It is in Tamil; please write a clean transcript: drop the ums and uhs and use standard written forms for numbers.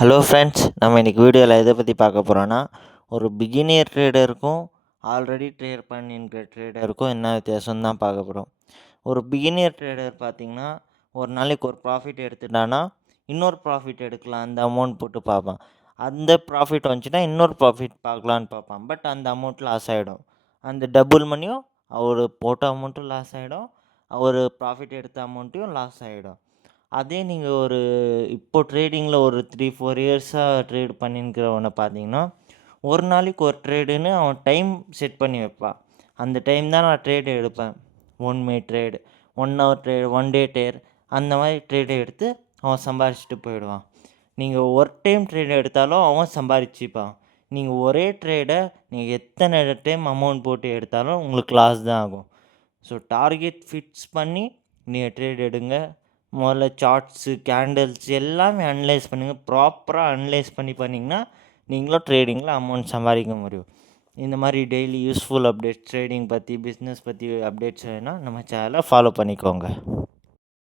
ஹலோ ஃப்ரெண்ட்ஸ், நம்ம இன்றைக்கி வீடியோவில் எதை பற்றி பார்க்க போகிறோன்னா, ஒரு பிகினியர் ட்ரேடருக்கும் ஆல்ரெடி ட்ரேட் பண்ணியிருக்கிற ட்ரேடருக்கும் என்ன வித்தியாசம் தான் பார்க்க போகிறோம். ஒரு பிகினியர் ட்ரேடர் பார்த்திங்கன்னா, ஒரு நாளைக்கு ஒரு ப்ராஃபிட் எடுத்துட்டான்னா இன்னொரு ப்ராஃபிட் எடுக்கலாம் அந்த அமௌண்ட் போட்டு பார்ப்பான். அந்த ப்ராஃபிட் வந்துச்சுன்னா இன்னொரு ப்ராஃபிட் பார்க்கலான்னு பார்ப்பான். பட் அந்த அமௌண்ட் லாஸ் ஆகிடும். அந்த டபுள் மணியும் அவர் போட்ட அமௌண்ட்டும் லாஸ் ஆகிடும், அவர் ப்ராஃபிட் எடுத்த அமௌண்ட்டையும் லாஸ் ஆகிடும். அதே நீங்கள் இப்போ ட்ரேடிங்கில் ஒரு 3-4 இயர்ஸாக ட்ரேட் பண்ணின்னுக்கிறவனை பார்த்தீங்கன்னா, ஒரு நாளைக்கு ஒரு ட்ரேடுன்னு அவன் டைம் செட் பண்ணி வைப்பான். அந்த டைம் தான் நான் ட்ரேடு எடுப்பேன். 1 மினிட் ட்ரேடு, 1 ஹவர் ட்ரேடு, 1 டே ட்ரேட், அந்த மாதிரி ட்ரேடை எடுத்து அவன் சம்பாரிச்சிட்டு போயிடுவான். நீங்கள் ஒரு டைம் ட்ரேடு எடுத்தாலும் அவன் சம்பாரிச்சுப்பான். நீங்கள் ஒரே ட்ரேடை நீங்கள் எத்தனை டைம் அமௌண்ட் போட்டு எடுத்தாலும் உங்களுக்கு லாஸ் தான் ஆகும். ஸோ டார்கெட் ஃபிக்ஸ் பண்ணி நீங்கள் ட்ரேட் எடுங்க. முதல்ல சார்ட்ஸு, கேண்டில்ஸ் எல்லாமே அனலைஸ் பண்ணுங்கள். ப்ராப்பராக அனலைஸ் பண்ணிங்கன்னா நீங்களும் ட்ரேடிங்கில் அமௌண்ட் சம்பாதிக்க முடியும். இந்த மாதிரி டெய்லி யூஸ்ஃபுல் அப்டேட்ஸ், ட்ரேடிங் பற்றி, பிஸ்னஸ் பற்றி அப்டேட்ஸ் வேணும்னா நம்ம சேனலை ஃபாலோ பண்ணிக்கோங்க.